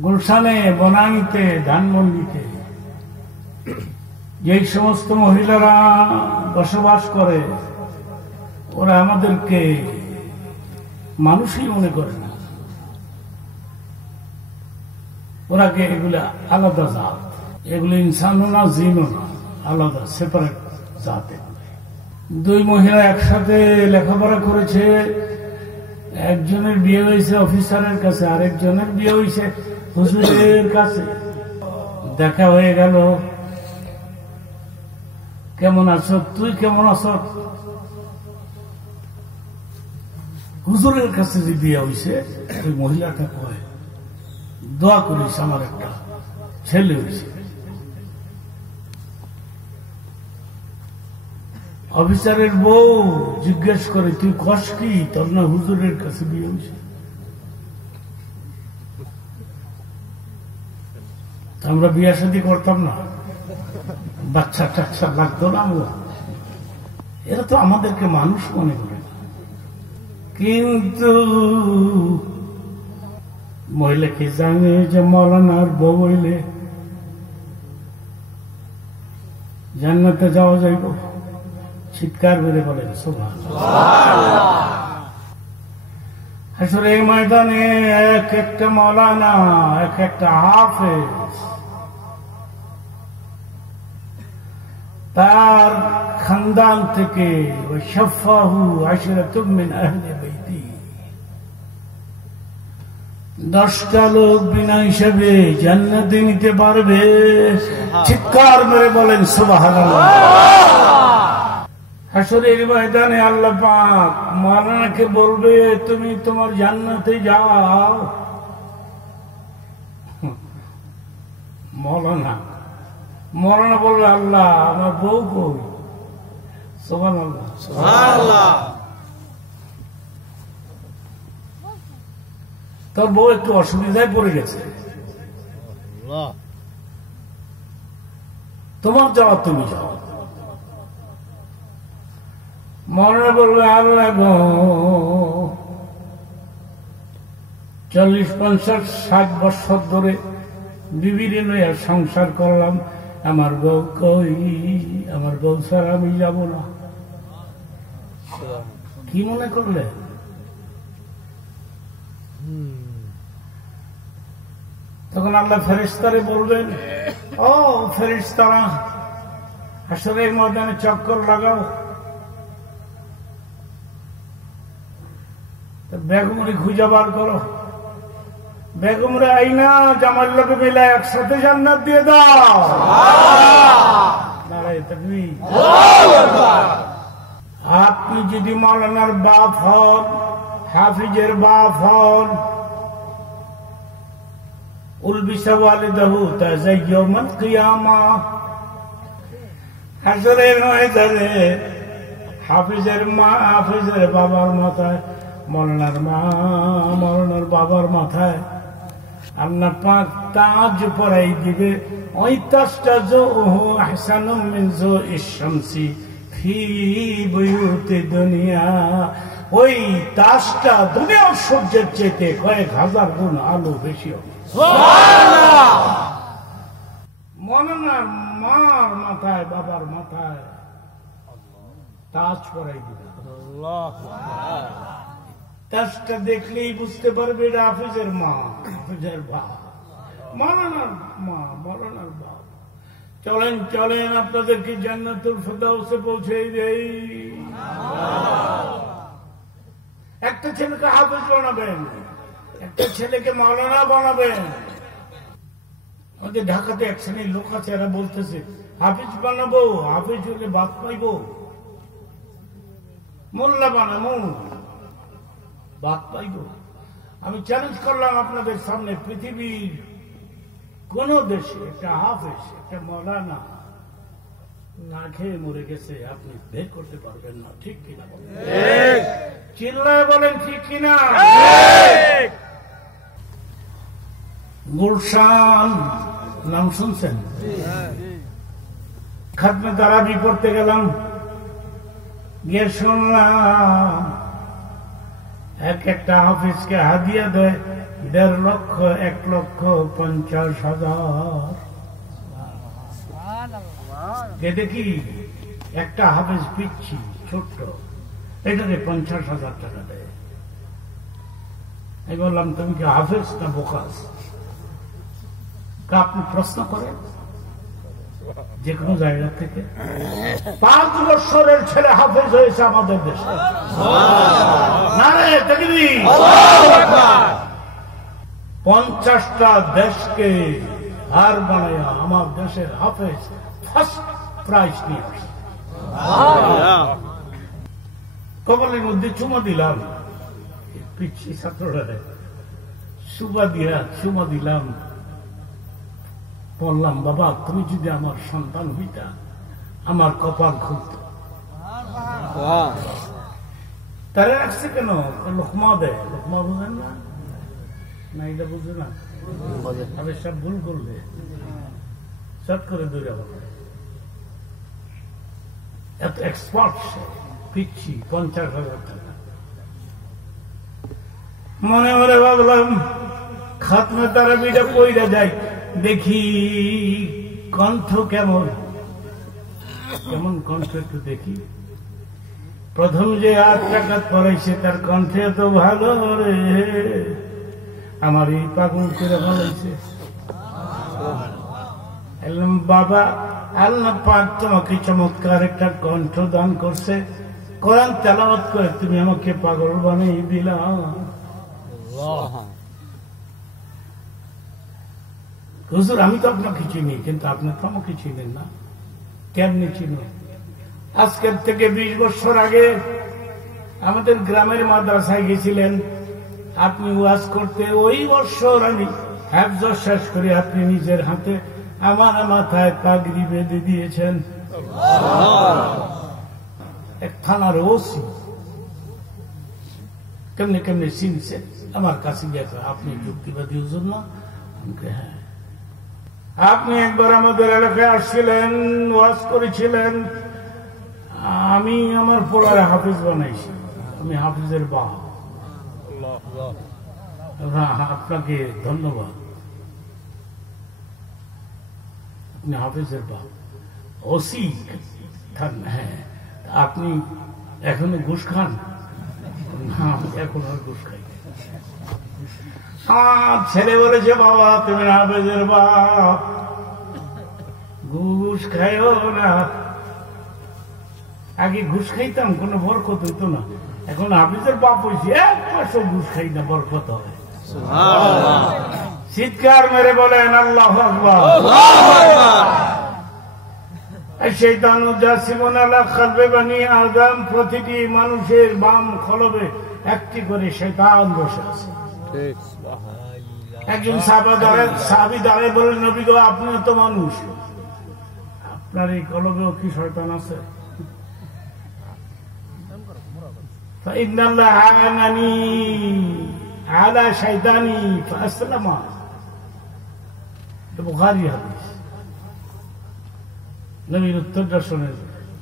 গুলশানে, বনানীতে, ধানমন্ডিতে যেই সমস্ত মহিলারা বসবাস করে ওরা আমাদেরকে মানুষই মনে করে না, ওরা এগুলা আলাদা জাত, এগুলো ইনসানও না, জিনও না, আলাদা সেপারেট জাতে। দুই মহিলা একসাথে লেখাপড়া করেছে, একজনের বিয়ে হয়েছে অফিসারের কাছে, আরেকজনের বিয়ে হয়েছে হুজুরের কাছে। দেখা হয়ে গেল, কেমন আছো, তুই কেমন আছো। হুজুরের কাছে যে বিয়ে হয়েছে ওই মহিলাটা কয়, দোয়া করিস আমার একটা ছেলে হয়েছে। অফিসারের বউ জিজ্ঞেস করে, তুই কস কি, তোর না হুজুরের কাছে বিয়ে হয়েছে। আমরা বিয়ে শাদী করতাম না, বাচ্চা টাচ্চা লাগতো না, আমরা এরা তো আমাদেরকে মানুষ মনে করে। কিন্তু মহিলা কি জানে যে মৌলানার বউ হইলে জান্নাতে যাওয়া যাইব? চিৎকার করে বলেন সুবহানাল্লাহ। আসলে এই ময়দানে এক একটা মৌলানা, এক একটা হাফেজ, তার খানদান থেকে ওয়াশাফাহু আশরাতুম মিন আহলি বাইতি, 10টা লোক বিনা হিসাবে জান্নাতে নিতে পারবে। চিৎকার মেরে বলেন সুবহানাল্লাহ। হাসরের ময়দানে আল্লাহ পাক মাওলানাকে বলবে, তুমি তোমার জান্নাতে যাও। মৌলানা বলবে, আল্লাহ আমার বউ কই? সুবহানাল্লাহ সুবহানাল্লাহ। তোর বউ একটু অসুবিধায় পড়ে গেছে, তোমার যাওয়া তুমি যাও। মৌলানা বলবে, আল্লাহ গো 40, 50, 60 বছর ধরে বিবির লইয়া সংসার করলাম, আমার বউ কই? আমার বউ ছাড়া আমি যাব না। কি মনে করলে? তখন আল্লাহ ফেরেশতারে বলবেন, ও ফেরেশতারা, হাসরের ময়দানে চক্কর লাগাও, বেগমরে খুঁজে বার করো, বেগমরে আইনা জামাল লোকে মিলে একসাথে জান্নাত দিয়ে দাও। নারায়ে তাকবীর। আপনি যদি মাওলানার বাপ হন, হাফিজের বাপ হন, উলবিসা ওয়ালিদাহু তাজা ইয়াউমাল কিয়ামাহ, হাসরের ময়দানে হাফিজের মা, হাফিজের বাবার মাথায়, মৌলানার মা, মৌলানার বাবার মাথায় আল্লাহ পাক তাজ পরাই দিবে। ওই তাজটা যৌহু আহসানুম মিন যৌইশ শামসি ফি বুয়ুতি দুনিয়া, ওই তাজটা দুনিয়ার সূর্যের চাইতে কয়েক হাজার গুণ আলো বেশি হবে। সুবহানাল্লাহ। মৌলানার মার মাথায়, বাবার মাথায় তাজ পরাই দিবে। তাজটা দেখলেই বুঝতে পারবে এটা হাফিজের মা, হাফিজের বাপ, মৌলানার মা, মৌলানার বাপ। চলেন চলেন আপনাদেরকে জান্নাতুল ফিরদাউসে পৌঁছে দেই। একটা ছেলেকে হাফিজ বানাবেন, একটা ছেলেকে মৌলানা বানাবেন। আমাদের ঢাকাতে এক শ্রেণীর লোক আছে, এরা বলতেছে হাফিজ বানাবো, হাফিজ হলে বাদ পাইব, মোল্লা বানাবো, বাদ পাইব। আমি চ্যালেঞ্জ করলাম আপনাদের সামনে, পৃথিবীর কোন দেশে একটা হাফেজ, একটা মৌলানা না খেয়ে মরে গেছে আপনি বের করতে পারবেন না। ঠিক কিনা বলেন? চিল্লায় বলেন ঠিক কিনা? গুলশান নাম শুনছেন? খাতমে তারাবি পড়তে গেলাম, গিয়ে শুনলাম এক একটা হাফিজকে হাদিয়া দেয় 1.5 লক্ষ 1,50,000 দেখি একটা হাফেজ পিচ্ছি ছোট্ট, এটাকে 50,000 টাকা দেয়। আমি বললাম তুমি কি হাফেজ না বোকাস? আপনি প্রশ্ন করেন যে কোনো জায়গা থেকে। 5 বছরের ছেলে হাফেজ হয়েছে আমাদের দেশে। নারে তাকবীর। 50টা দেশকে হার বানায়া আমার দেশের হাফেজ ফার্স্ট প্রাইজ নিয়ে আসে। কপালের মধ্যে চুমা দিলাম, পিচ্ছি ছাত্ররা চুমা দিলাম, বললাম বাবা তুমি যদি আমার সন্তান হইতা আমার কপাল খুলত। তারা রাখছে কেন? লোকমা দেয়। লোকমা বুঝেন না? না এটা বুঝে না? আমি সব ভুল করলে চট করে দৌড়ে বলে এত এক্সপার্ট পিচ্ছি 50,000 টাকা। মনে মনে ভাবলাম খাতমে তারাবিটা পইরা যায়, দেখি কণ্ঠ কেমন কেমন কণ্ঠ একটু দেখি। প্রথম যে 8 টাকা পড়াইছে তার কণ্ঠে তো ভালো রে, আমার এই পাগল করে ভালাইছে। বাবা আল্লাহ পাক তোমাকে চমৎকার একটা কণ্ঠ দান করছে, কোরআন তেলাওয়াত করে তুমি আমাকে পাগল বানিয়ে দিলা। হুজুর আমি তো আপনাকে চিনি, কিন্তু আপনি তো আমাকে চিনেন না। কেমনি চিনো? আজকের থেকে 20 বছর আগে আমাদের গ্রামের মাদ্রাসায় গেছিলেন আপনি ওয়াজ করতে। ওই বছর আমি হেফজ শেষ করে আপনি নিজের হাতে আমার মাথায় পাগড়ি বেঁধে দিয়েছেন। এক থানার ওসি কেমনে কেমনে চিনছে আমার কাছে গেছে। আপনি যুক্তিবাদী হুজুর না? হ্যাঁ। আপনি একবার আমাদের এলাকায় আসছিলেন, ওয়াজ করেছিলেন, আমি আমার পোলারে হাফিজ বানাইছি। আমি হাফিজের বাপ। আপনাকে ধন্যবাদ, আপনি হাফিজের বাপ। ওসি খান? হ্যাঁ। আপনি এখনো ঘুষ খান? না, এখন আর ঘুষ খাই। ছেলে বলেছে বাবা তুমি হাফেজের বাপ, ঘুষ খাইও না। আগে ঘুষ খাইতাম, কোনো বরকত হইতো না। এখন হাফেজের বাপ হয়েছে, 1 ঘুষ খাই না, বরকত হয়। চিৎকার মেরে বলেন আল্লাহু আকবার। শয়তানু জাসিমুন আলা কলবে বনি আদম, প্রতিটি মানুষের বাম কলবে একটি করে শয়তান বসে আছে। একজন সাহাবী দাঁড়ায় বলেন নবী গো আপনিও তো মানুষ, আপনার এই কলবেও কি শয়তান আছে? ফাইন্নাল্লাহ আ'নানি আলা শাইতানি ফাসলামা। বুখারী হাদিস। নবীর উত্তরটা শুনেন,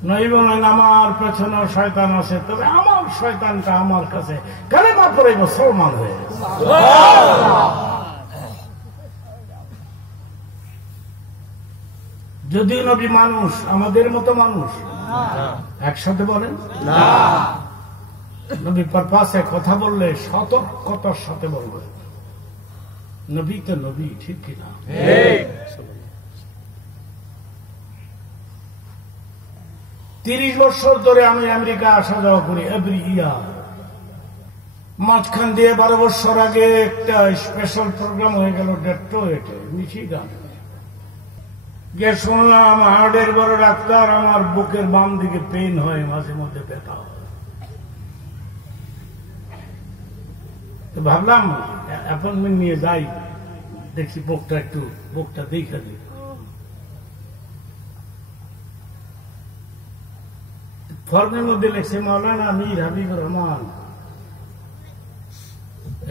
নবী বলেন আমার পেছনে শয়তান আছে, তবে আমার শয়তানটা আমার কাছে কালেমা পড়ে মুসলমান হয়ে গেছে। যদিও নবী মানুষ, আমাদের মতো মানুষ, একসাথে বলেন না। নবী পারপাসে কথা বললে সতর্কতার সাথে বলবে। নবী তো নবী, ঠিক কিনা? 30 বছর ধরে আমি আমেরিকা আসা যাওয়া করি এভরি ইয়ার। মাঝখান দিয়ে 12 বছর আগে একটা স্পেশাল প্রোগ্রাম হয়ে গেল ডেট্রয়েটে, মিশিগান। গিয়ে শুনলাম হার্টের বড় ডাক্তার, আমার বুকের বাম দিকে পেইন হয়, মাঝে মধ্যে ব্যথা হয়। তো ভাবলাম অ্যাপয়েন্টমেন্ট নিয়ে যাই, দেখি বুকটা দেখে দিই। ফর্মের মধ্যে লেখছে মাওলানা মীর হাবিবুর রহমান।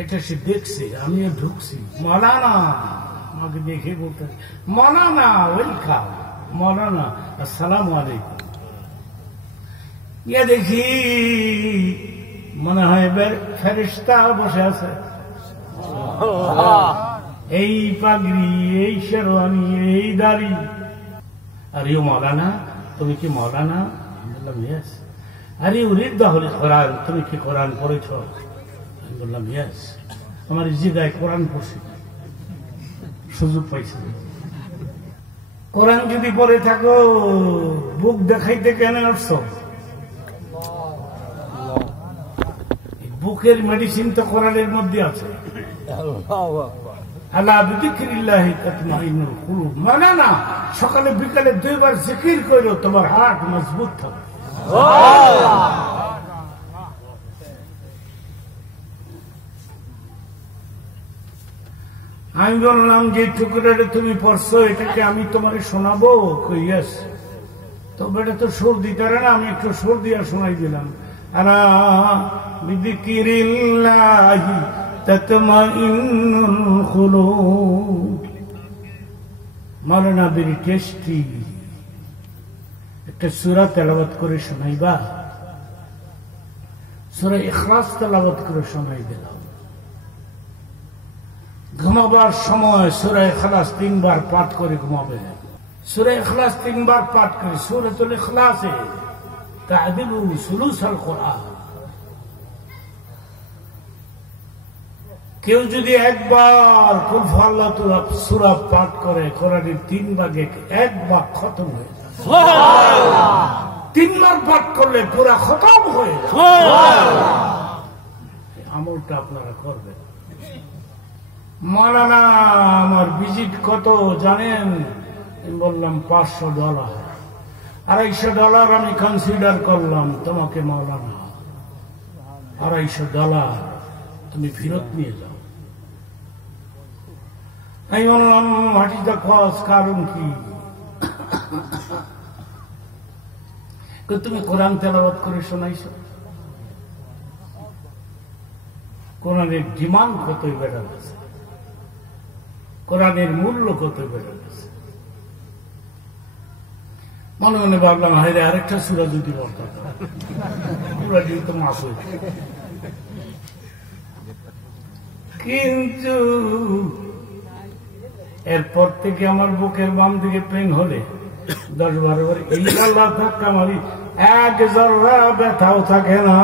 এটা সে দেখছে, আমিও ঢুকছি। মাওলানা আমাকে দেখে বলতে, মাওলানা ওয়েলকাম, মাওলানা আসসালামু আলাইকুম। ইয়ে দেখি মনে হয় ফেরেশতা বসে আছে। এই পাগড়ি, এই শেরওয়ানি, এই দাড়ি। আরে ও মৌলানা, তুমি কি মৌলানা? আমি বললাম ইয়েস। আরে উরিদ হলে কোরআন, তুমি কি কোরআন পড়েছ? আমি বললাম ইয়েস। আমার জিগায় কোরআন পড়ছি, সুযোগ পাইছে। কোরআন যদি পড়ে থাকো, বুক দেখাইতে কেন আসছো? বুকের মেডিসিন তো কোরআনের মধ্যে আছে। আলা বিযিকরিল্লাহি তাতমাইন্নুল কুলুব। মানে না, সকালে বিকালে 2 বার জিকির করো, তোমার হার্ট মজবুত থাকবে। আমি বললাম যে টুকরাটা তুমি পড়ছো, এটাকে আমি তোমার শোনাবো? ইয়েস। তো বেটা তো সুর দিতে না, আমি একটু সুর দিয়া শোনাই দিলাম। আলা বিযিকরিল্লাহি তাতমাইন্নুল কুলুব। মাওলানা বেরি টেস্টি একটা সূরা তেলাওয়াত করে শোনাইবা? সূরা ইখলাস তেলাওয়াত করে শোনাই দিলাম। ঘুমাবার সময় সূরা ইখলাস 3 বার পাঠ করে ঘুমাবে। সূরা ইখলাস 3 বার পাঠ করে, সূরাতুল ইখলাসে তা'দিলু সুলুসাল কুরআন। কেউ যদি একবার কুল ফাল্লাতু সূরা পাঠ করে, কোরআনের 3 ভাগে 1 ভাগ খতম হয়ে যায়। সুবহানাল্লাহ। 3 বার পাঠ করলে পুরা খতম হয়ে যায়। সুবহানাল্লাহ। আমলটা আপনারা করবেন। মাওলানা আমার ভিজিট কত জানেন? আমি বললাম $500। $250 আমি কনসিডার করলাম তোমাকে মাওলানা। $250 তুমি ফেরত নিয়ে যাও। আমি বললাম হোয়াট ইজ দ্য কজ, কারণ কি? তুমি কোরআন তেলাওয়াত করে শোনাইছ। কোরআনের ডিমান্ড কতই বেড়ে গেছে, কোরআনের মূল্য কত বেড়ে গেছে। মনে মনে ভাবলাম, হায়রে আরেকটা সূরা যদি বলতাম, পুরা দিন তো মাফ হয়ে। কিন্তু এরপর থেকে আমার বুকের বাম দিকে পেন হলে 10-12 বার এই আল্লাহ ধাক্কা মারি, 1 জররা ব্যথাও থাকে না।